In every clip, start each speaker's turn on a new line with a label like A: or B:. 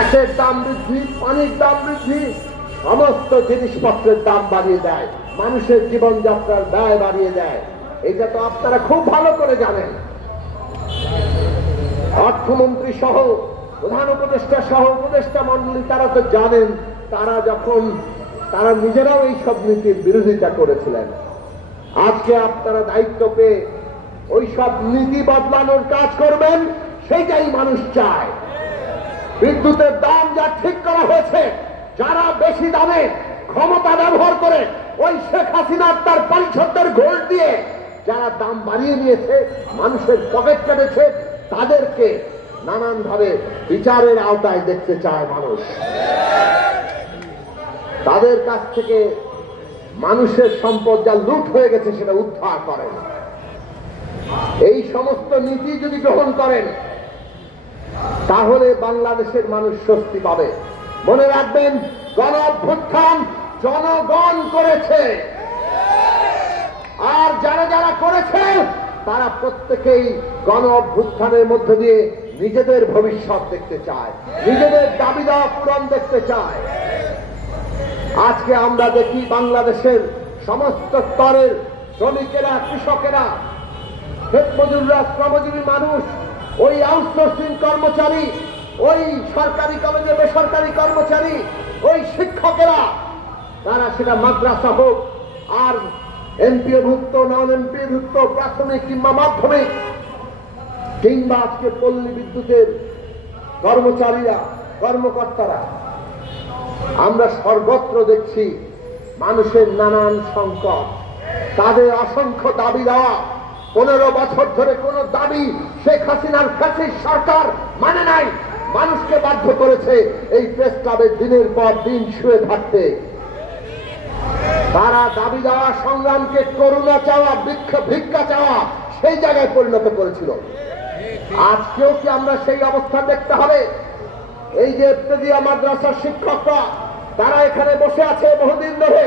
A: গ্যাসের দাম বৃদ্ধি, পানির দাম বৃদ্ধি, সমস্ত জিনিসপত্রের দাম বাড়িয়ে দেয়, মানুষের জীবনযাত্রার ব্যয় বাড়িয়ে দেয়। এটা তো আপনারা খুব ভালো করে জানেন। অর্থমন্ত্রী সহ, প্রধান উপদেষ্টা সহ, উপদেষ্টা মন্ডলী তারা তো জানেন, তারা যখন, তারা নিজেরাও এই সব নীতির বিরোধিতা করেছিলেন। আজকে আপনারা দায়িত্ব পেয়ে ওই সব নীতি বদলানোর কাজ করবেন, সেইটাই মানুষ চায়। বিদ্যুতের দাম যা ঠিক করা হয়েছে, যারা বেশি দামে ক্ষমতা ব্যবহার করে, ওই শেখ হাসিনার তার পরিষদের ঘোষ দিয়ে যারা দাম বাড়িয়ে নিয়েছে, মানুষের পকেট কেটেছে, তাদেরকে নানানভাবে বিচারের আওতায় দেখতে চায় মানুষ। তাদের কাছ থেকে মানুষের সম্পদ যা লুট হয়ে গেছে, সেটা উদ্ধার করেন। এই সমস্ত নীতি যদি গ্রহণ করেন তাহলে বাংলাদেশের মানুষ স্বস্তি পাবে। মনে রাখবেন, গণ অভ্যুত্থান জনগণ করেছে। আর যারা যারা করেছে, তারা প্রত্যেকেই গণ অভ্যুত্থানের মধ্য দিয়ে নিজেদের ভবিষ্যৎ দেখতে চায়, নিজেদের দাবি দেওয়া পূরণ দেখতে চায়। আজকে আমরা দেখি বাংলাদেশের সমস্ত স্তরের শ্রমিকেরা, কৃষকেরা শ্রমজীবী মানুষ ওই আউটসোর্সিং কর্মচারী, ওই সরকারি কলেজে বেসরকারি কর্মচারী, ওই শিক্ষকেরা, তারা সেটা মাদ্রাসা হোক আর এমপিভুক্ত নন এমপিভুক্ত প্রাথমিক কিংবা মাধ্যমিক, কিংবা আজকে পল্লী বিদ্যুতের কর্মচারীরা, কর্মকর্তারা, আমরা সর্বত্র দেখছি মানুষের নানান সংকট, তাদের অসংখ্য দাবি দেওয়া, পনেরো বছর ধরে দাবি শেখ হাসিনার ফ্যাসিস্ট সরকার মানে নাই। মানুষকে বাধ্য করেছে এই প্রেস ক্লাবের দিনের পর দিন শুয়ে থাকতে। তারা দাবি দেওয়া, সংগ্রামকে করুণা চাওয়া, ভিক্ষা চাওয়া সেই জায়গায় পরিণত করেছিল। আজকেও কি আমরা সেই অবস্থা দেখতে হবে? এই যে ইফতেদিয়া মাদ্রাসার শিক্ষকরা, তারা এখানে বসে আছে বহুদিন ধরে।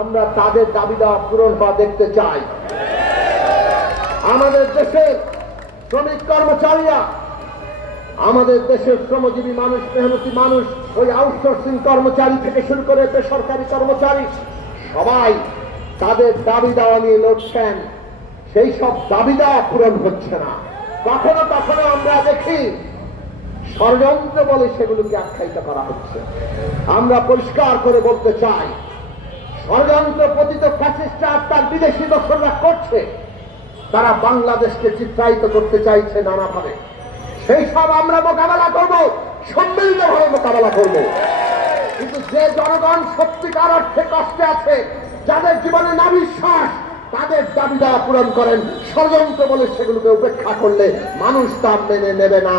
A: আমরা তাদের দাবি দেওয়া পূরণ হওয়া দেখতে চাই। আমাদের দেশের শ্রমিক কর্মচারীরা, আমাদের দেশের শ্রমজীবী মানুষ, মেহনতি মানুষ, ওই আউটসোর্সিং কর্মচারী থেকে শুরু করে বেসরকারি কর্মচারী, সবাই তাদের দাবি দাওয়া নিয়ে লড়ছেন। সেই সব দাবি দেওয়া পূরণ হচ্ছে না। কখনো কখনো আমরা দেখি ষড়যন্ত্র বলে সেগুলোকে আখ্যায়িত করা হচ্ছে। আমরা পরিষ্কার করে বলতে চাই, ষড়যন্ত্র পতিত ফ্যাসিস্টরা তার বিদেশি দখলরা করছে। তারা বাংলাদেশকে চিত্রায়িত করতে চাইছে নানাভাবে। সেই সব আমরা মোকাবেলা করব, সম্মিলিতভাবে মোকাবেলা করব। কিন্তু যে জনগণ সত্যিকার অর্থে কষ্টে আছে, যাদের জীবনে না বিশ্বাস তাদের দাবি দেওয়া পূরণ করেন। ষড়যন্ত্র বলে সেগুলোকে উপেক্ষা করলে মানুষ তা মেনে নেবে না।